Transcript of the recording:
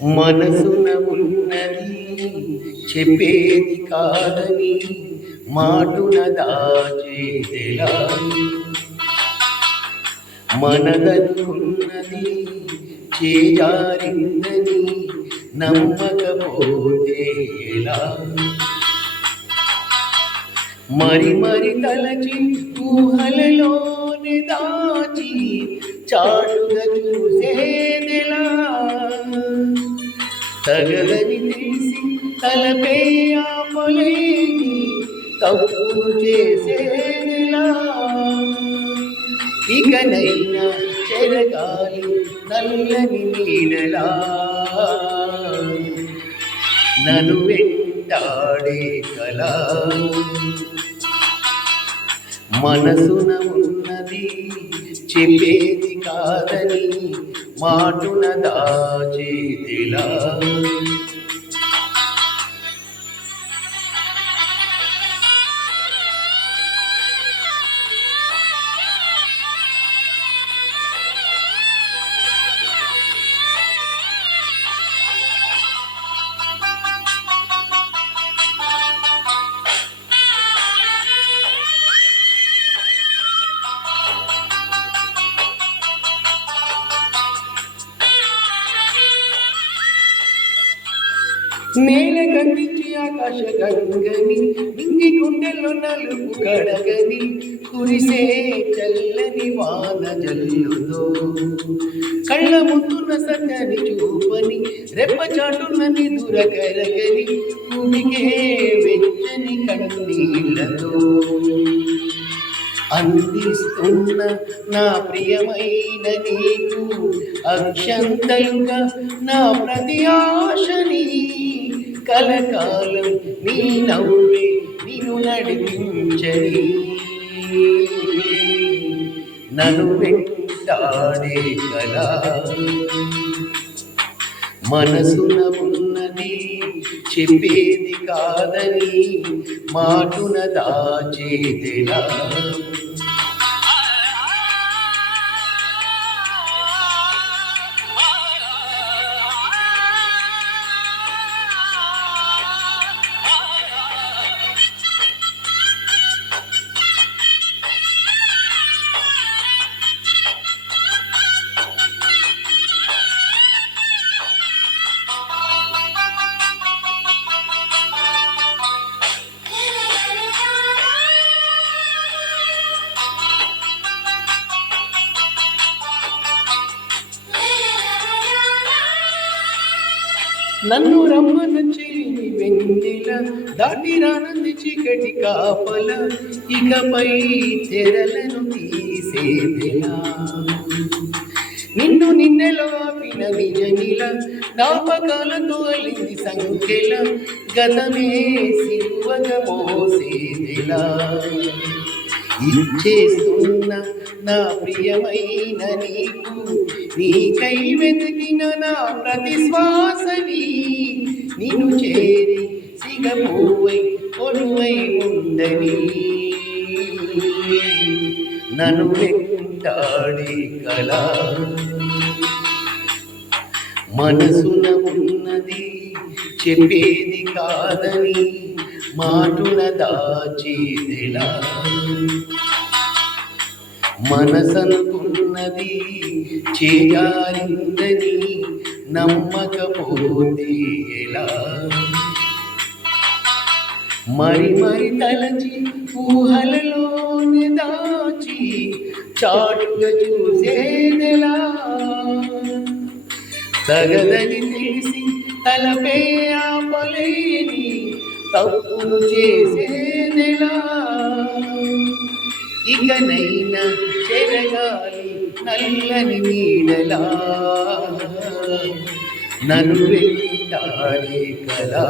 మనసున ఉన్నది చెప్పేది కాదని మాటున దాచేదెలా? మనదనుకున్నది చేజారిందని నమ్మకపోతే ఎలా? మరి మరి తలచి ఊహలలోనే దాచి చాటుగా చూసేదెలా? తగలని తెలిసి తలపే ఆపలేని తప్పు చేసేదెలా? ఇకనైనా చెరగాలి నల్లని నీడలా నన్ను వెంటాడే కలా? మనసున ఉన్నది చెప్పేది కాదని మాటున దాచేదెలా? నేల కందించి ఆకాశ గంగని నింగి గుండెల్లో నలుపు కడగని కురిసే చల్లని వాన జల్లులో కళ్ళ ముందున్న సన్నని చూపని రెప్పచాటున్న నిదుర కరగని భూమికే వెచ్చని కన్నీళ్ళతో అందిస్తున్న నా ప్రియమైన నీకు అక్షంతలుగా నా ప్రతి ఆశని కలకాలం నీ నవ్వే నిన్ను నడిపించని నన్ను వెంటాడే కలా? మనసున ఉన్నది చెప్పేది కాదని మాటున దాచేదెలా? నన్ను రమ్మన చెలిమి వెన్నెల దాటి రానంది చీకటి కాపల ఇకపై తెరలను తీసేదెలా? నిన్ను నిన్నెలో ఆపిన నిజమిల జ్ఞాపకాలతో అలింది సంఖ్యల గతమే సిలువగా మోసేదెలా? ఇచ్చేస్తున్న నా ప్రియమైన నీకు నీకై వెతికిన నా ప్రతి శ్వాసని నిన్ను చేరి సిగపువ్వై కొలువై ఉండని నన్ను వెంటాడే కలా? మనసున ఉన్నది చెప్పేది కాదని మాటున దాచేదెలా? మనసనుకున్నది చేయారిందని నమ్మకపోతే ఎలా? మరి మరి తలచి ఊహలలోనే దాచి చాటుగా చూసేదెలా? తగదని తెలిసి తలపే ఆపలేని తప్పులు చేసేదెలా? ఇకనైనా చెరగాలి నల్లని నీడలా నన్ను వెంటాడే కలా?